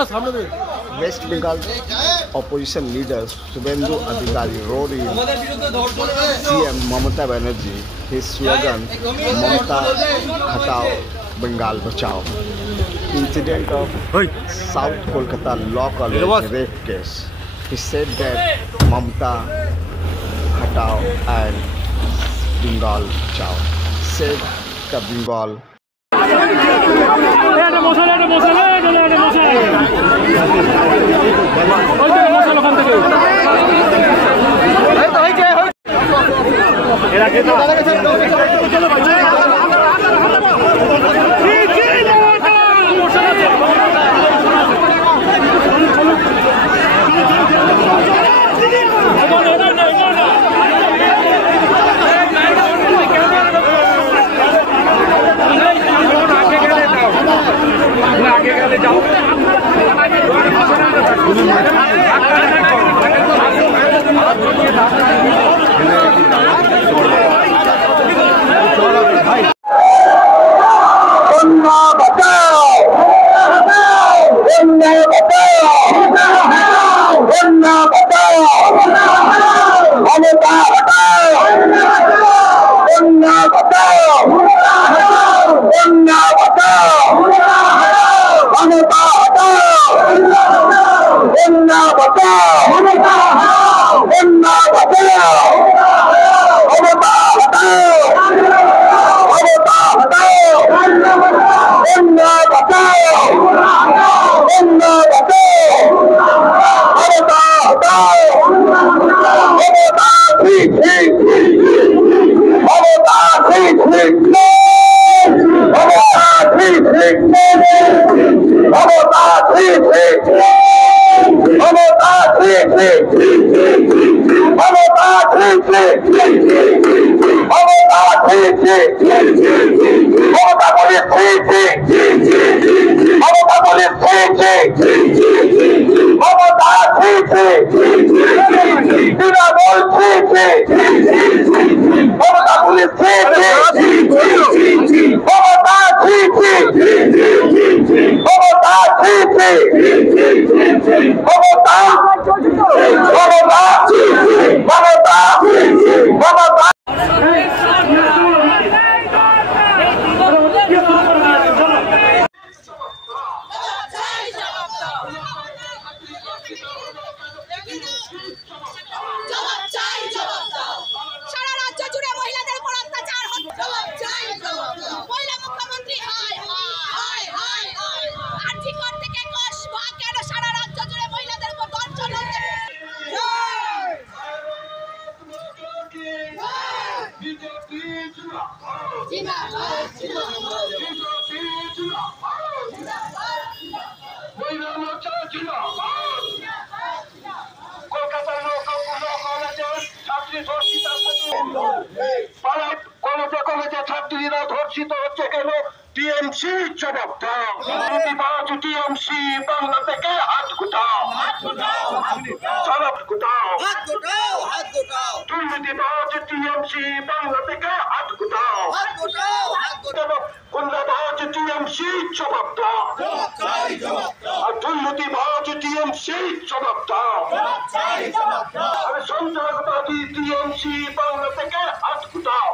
West Bengal opposition leader Subhendu Adhikari wrote in CM Mamata Banerjee his slogan Mamata Hatao Bengal Bachao. Incident of South Kolkata law college rape case. He said that Mamata Hatao and Bengal Bachao. Said the Bengal. TMC জবাব দাও, দুর্নীতিবাজ TMC Bangla থেকে হাত গুটাও, জবাব গুটাও, দুর্নীতিবাজ TMC Bangla থেকে হাত গুটাও, গুন্ডাবাজ TMC জবাব দাও, আর দুর্নীতিবাজ টিএমসি জবাব দাও, আর সন্ত্রাসবাদী টিএমসি বাংলা থেকে হাত গুটাও,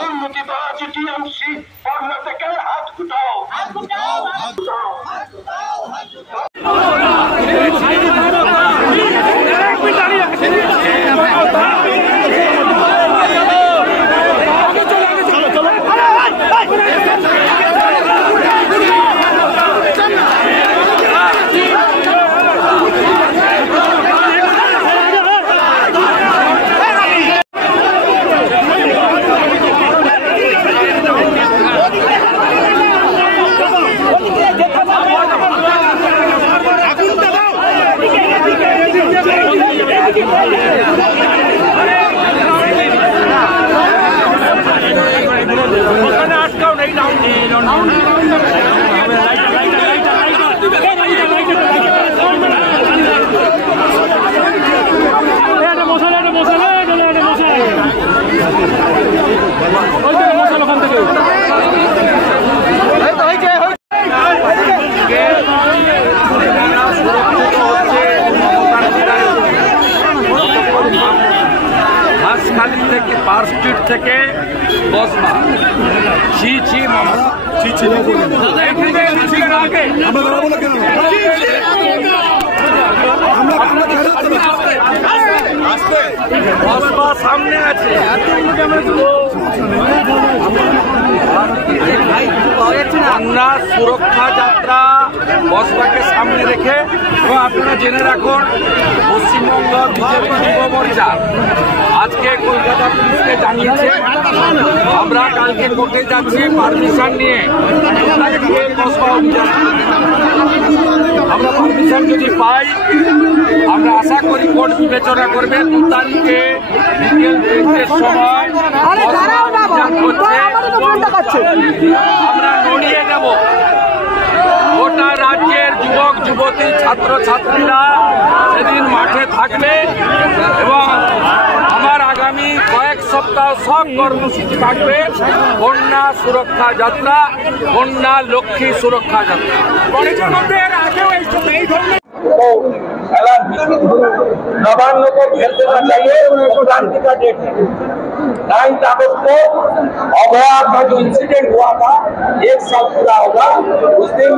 দুর্নীতিবাজ টিএমসি বাংলা থেকে হাত গুটাও, ছি মামলা সামনে আছে কন্যা সুরক্ষা যাত্রা বসবাকে সামনে রেখে এবং আপনারা জেনে রাখুন পশ্চিমবঙ্গ বিজেপি যুব মোর্চা আজকে কলকাতা পুলিশকে জানিয়েছে আমরা কালকে কোর্টে যাচ্ছি পারমিশন নিয়ে কসবা অভিযান আমরা পারমিশন যদি পাই আমরা আশা করি কোর্ট বিবেচনা করবে 2 তারিখে বিকেল 3টের সময় আমরা নড়িয়ে দেব গোটা রাজ্যের যুবক যুবতী ছাত্র ছাত্রীরা সেদিন মাঠে থাকবে এবং আমার আগামী কয়েক সপ্তাহ সব কর্মসূচি থাকবে কন্যা সুরক্ষা যাত্রা কন্যা লক্ষ্মী সুরক্ষা যাত্রা नवान्न को खेल देना चाहिए क्रांति का डेट है 9 अगस्त को अभया का जो इंसिडेंट हुआ था 1 साल पूरा होगा उस दिन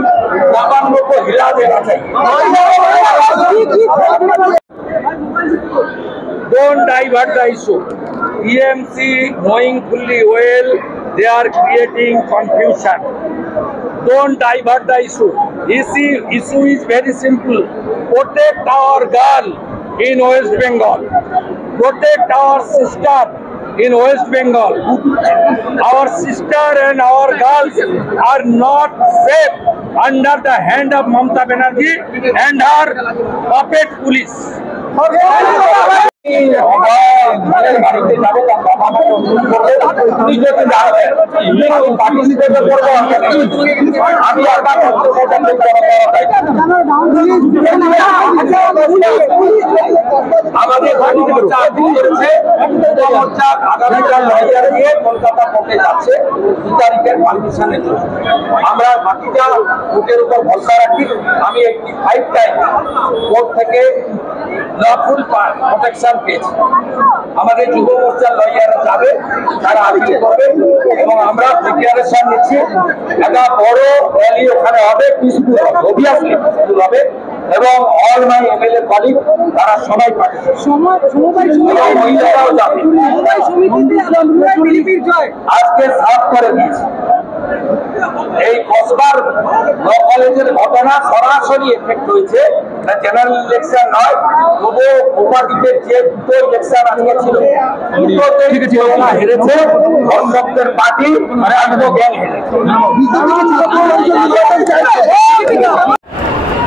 नवान्न को हिला देना चाहिए Don't divert the issue. TMC knowing fully well they are creating confusion. Don't divert the issue. Issue is very simple. Protect our girl in West Bengal. Protect our sister in West Bengal. Our sister and our girls are not safe under the hand of Mamata Banerjee and her puppet police. আমাদের কলকাতা কোর্টে যাচ্ছে 2 তারিখের পারমিশনের জন্য আমরা বাকিটা কোর্টের উপর ভরসা রাখি আমি একটি 5 টাইম কোর্ট থেকে লফুল প্রোটেকশন পেয়েছি আমাদের যুব মোর্চার লয়াররা যাবে তারা আপিল করবে এবং আমরা প্রিপারেশন নিচ্ছি একটা বড় র্যালি ওখানে হবে পিসফুল হবে অবভিয়াসলি পিসফুল হবে এবং অল মাই এমএলএ কলিগ তারা সবাই মহিলারাও যাবে আজকে সাফ করে দিয়েছে এই কসবার ল কলেজের ঘটনা সরাসরি এফেক্ট হয়েছে জেনারেল ইলেকশন নয় তবুও উপাধিকের যে 2টো ইলেকশন আজকে ছিল 2টোতে হেরেছে ধর্ষকদের পার্টি মানে আজকে গ্যাং হেরেছে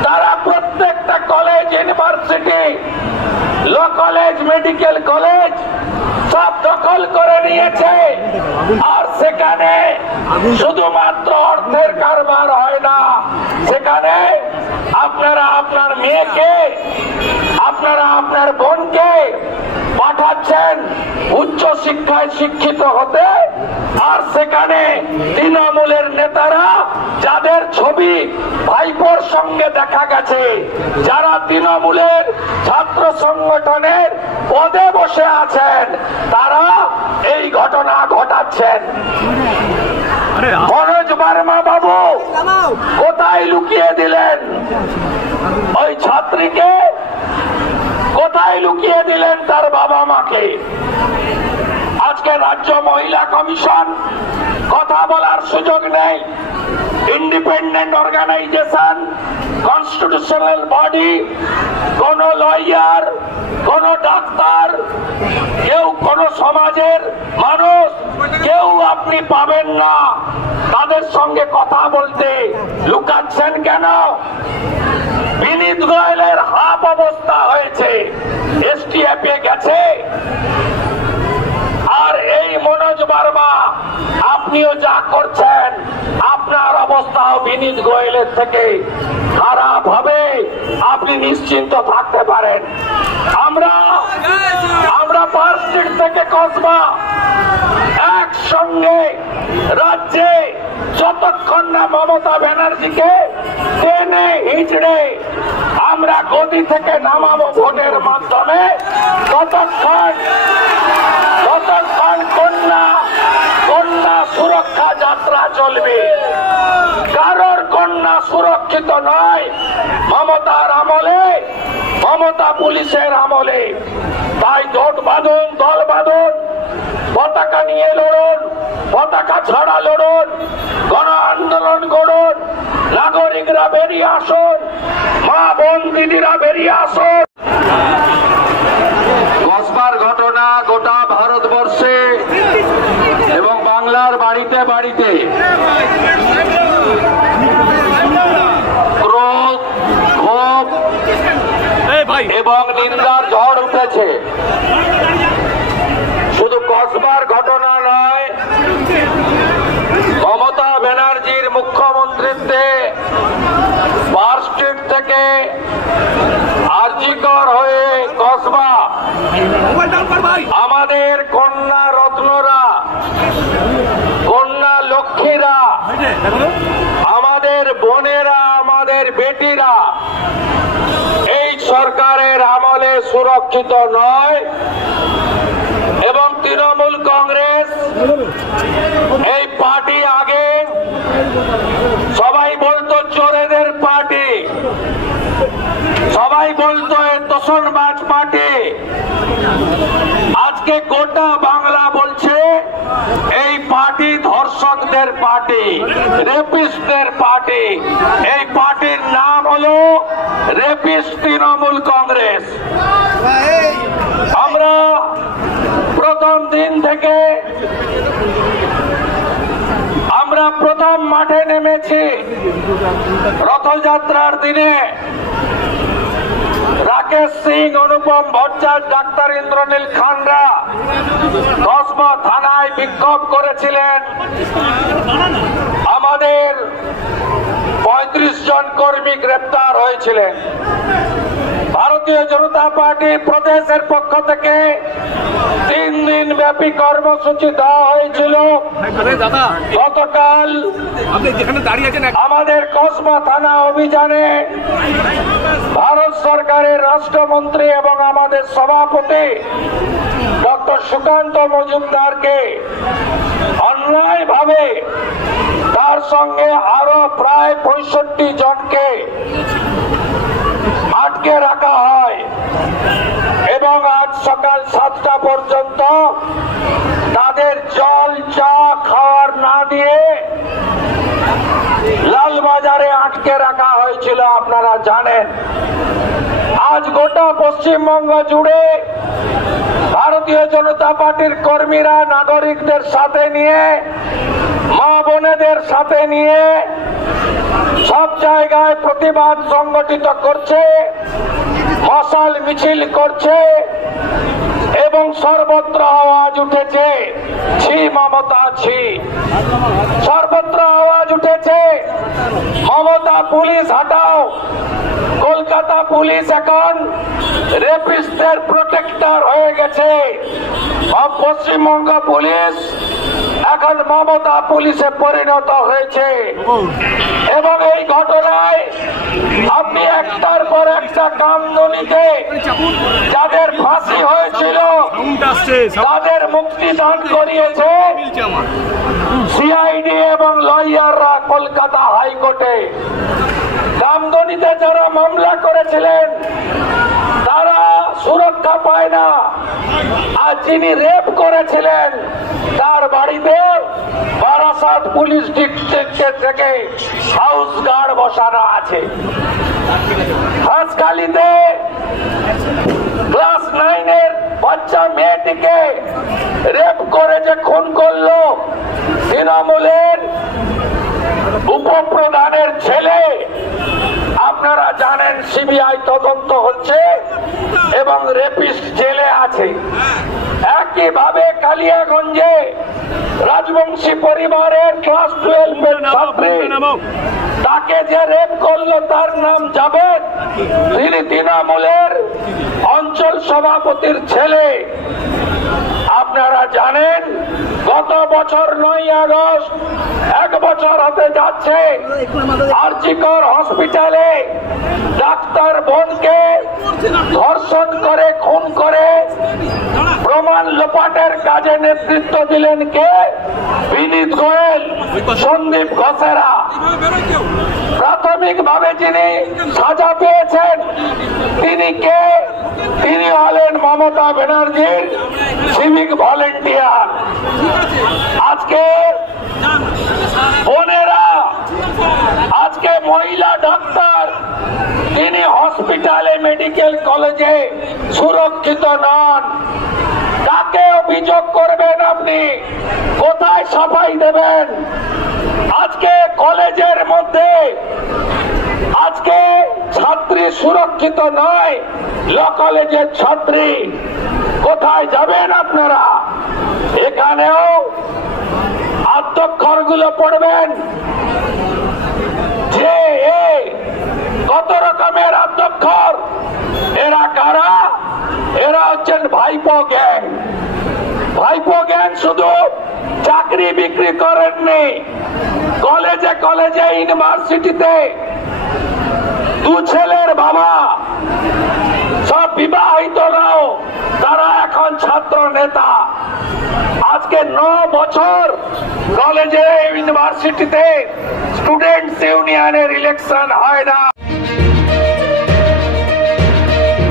তারা প্রত্যেকটা college university law college medical college সব দখল করে নিয়েছে আর সেখানে শুধুমাত্র অর্থের কারবার হয় না সেখানে আপনারা আপনার মেয়েকে আপনারা আপনার বোনকে পাঠাচ্ছেন উচ্চ শিক্ষায় শিক্ষিত হতে আর সেখানে তৃণমূলের নেতারা যাদের ছবি ভাইপোর সঙ্গে দেখা গেছে যারা তৃণমূলের ছাত্র সংগঠনের পদে বসে আছেন তারা এই ঘটনা ঘটাচ্ছেন মনোজ বার্মা বাবু কোথায় লুকিয়ে দিলেন ওই ছাত্রীকে কোথায় লুকিয়ে দিলেন তার বাবা মাকে আজকে রাজ্য মহিলা কমিশন কথা বলার সুযোগ নেই ইন্ডিপেন্ডেন্ট অর্গানাইজেশন কনস্টিটিউশনাল বডি কোন লয়ার কোন ডাক্তার কেউ কোন সমাজের মানুষ কেউ আপনি পাবেন না তাদের সঙ্গে কথা বলতে লুকাচ্ছেন কেন বিনীত গোয়েলের হাফ অবস্থা হয়েছে এসটিএফ এ গেছে আর এই মনোজ বার্মা আপনিও যা করছেন আপনার অবস্থাও বিনীত গোয়েলের থেকে খারাপ হবে আপনি নিশ্চিন্ত থাকতে পারেন আমরা পার্ক স্ট্রিট থেকে কসবা একসঙ্গে রাজ্যে যতক্ষণ না মমতা ব্যানার্জিকে টেনে হিচড়ে আমরা গদি থেকে নামাবো ভোটের মাধ্যমে ততক্ষণ কন্যা সুরক্ষা যাত্রা চলবে। কারোর কন্যা সুরক্ষিত নয় মমতার আমলে, মমতা পুলিশের আমলে। তাই জোট বাঁধুন, দল বাঁধুন, পতাকা নিয়ে লড়ুন, পতাকা ছাড়া লড়ুন, গণ আন্দোলন করুন, নাগরিকরা বেরিয়ে আসুন, মা বোন দিদিরা বেরিয়ে আসুন। কসবার ঘটনা গোটা ভারতবর্ষে এবং বাংলার বাড়িতে বাড়িতে ক্রোধ, ক্ষোভ এবং নিন্দার ঝড় উঠেছে। শুধু কসবার ঘটনা নয়, মমতা ব্যানার্জির মুখ্যমন্ত্রীত্বে পার্ক স্ট্রিট থেকে আরজিকর হয়ে কসবা, আমাদের কন্যা রত্নরা, কন্যা লক্ষ্মীরা, আমাদের বোনেরা, আমাদের বেটিরা এই সরকারের আমলে সুরক্ষিত নয়। এবং তৃণমূল কংগ্রেস এই পার্টি আগে সবাই বলতো চোরেদের পার্টি, সবাই বলতো তোষণবাজ পার্টি। আজকে গোটা বাংলা বলছে এই পার্টি ধর্ষকদের পার্টি, রেপিস্টদের পার্টি। এই পার্টির নাম হলো রেপিস্ট তৃণমূল কংগ্রেস। আমরা প্রথম দিন থেকে আমরা প্রথম মাঠে নেমেছি রথযাত্রার দিনে। রাকেশ সিং, অনুপম ভট্টাচার্য, ডাক্তার ইন্দ্রনীল খানরা কসবা থানায় বিক্ষোভ করেছিলেন। আমাদের 35 জন কর্মী গ্রেপ্তার হয়েছিলেন। ভারতীয় জনতা পার্টির প্রদেশের পক্ষ থেকে 3 দিন ব্যাপী কর্মসূচি দেওয়া হয়েছিল। গতকাল আমাদের কসবা থানা অভিযানে ভারত সরকারের রাষ্ট্রমন্ত্রী এবং আমাদের সভাপতি ডক্টর সুকান্ত মজুমদারকে অন্যায়ভাবে, তার সঙ্গে আরো প্রায় 65 জনকে আটকে রাখা হয় এবং আজ সকাল 7টা পর্যন্ত তাদের জল চা খাওয়ার না দিয়ে লালবাজারে আটকে রাখা হয়েছিল। আপনারা জানেন আজ গোটা পশ্চিমবঙ্গ জুড়ে ভারতীয় জনতা পার্টির কর্মীরা নাগরিকদের সাথে নিয়ে, মা বোনেদের সাথে নিয়ে সব জায়গায় প্রতিবাদ সংগঠিত করছে, মশাল মিছিল করছে এবং সর্বত্র আওয়াজ উঠেছে ছি মমতা ছি। সর্বত্র আওয়াজ উঠেছে মমতা পুলিশ হটাও। কলকাতা পুলিশ এখন রেপিস্টদের প্রোটেক্টর হয়ে গেছে। পশ্চিমবঙ্গ পুলিশ এখন মমতা পুলিশে পরিণত হয়েছে। এবং এই ঘটনায় আপনি একটার পর একটা কামদুনিতে যাদের ফাঁসি হয়েছিল তাদের মুক্তি দান করিয়েছে সিআইডি এবং লয়াররা কলকাতা হাইকোর্টে। কামদুনিতে যারা মামলা করেছিলেন তারা সুরক্ষা পায় না, আর যিনি রেপ করেছিলেন তার বাড়িতে বারাসাত পুলিশ ডিস্ট্রিক্ট থেকে হাউস গার্ড বসানো আছে। হাসখালিতে ক্লাস 9-এর বাচ্চা মেয়েটিকে রেপ করে যে খুন করলো তৃণমূলের উপপ্রধানের ছেলে, আপনারা জানেন সিবিআই তদন্ত হচ্ছে এবং রেপিস্ট জেলে আছে। একইভাবে কালিয়াগঞ্জে রাজবংশী পরিবারের ক্লাস 12-এর ছাত্রী, তাকে যে রেপ করলো তার নাম জাবেদ, তিনি তৃণমূলের অঞ্চল সভাপতির ছেলে। আপনারা জানেন গত বছর 9 আগস্ট 1 বছর হতে যাচ্ছে আরজিকর হসপিটালে ডাক্তার বোনকে ধর্ষণ করে খুন করে প্রমাণ লোপাটের কাজে নেতৃত্ব দিলেন কে? বিনীত গোয়েল, সন্দীপ ঘোষেরা। প্রাথমিকভাবে যিনি সাজা পেয়েছেন তিনি কে? তিনি হলেন মমতা ব্যানার্জির সিভিক ভলেন্টিয়ার। আজকে বোনেরা, আজকে মহিলা ডাক্তার তিনি হসপিটালে মেডিকেল কলেজে সুরক্ষিত নন। কাকে অভিযোগ করবেন আপনি? কোথায় সাফাই দেবেন? আজকে কলেজের মধ্যে আজকে ছাত্রী সুরক্ষিত নয়, ল কলেজের ছাত্রী। কোথায় যাবেন আপনারা? এখানেও আদ্যক্ষরগুলো পড়বেন যে কত রকমের আদ্যক্ষর। এরা কারা? এরা হচ্ছেন ভাইপো গ্যাং। ভাইপো গ্যাং শুধু চাকরি বিক্রি করেননি, কলেজে কলেজে ইউনিভার্সিটিতে দু ছেলের বাবা, সব বিবাহিতরাও তারা এখন ছাত্র নেতা। আজকে 9 বছর কলেজে ইউনিভার্সিটিতে স্টুডেন্টস ইউনিয়নের ইলেকশন হয় না।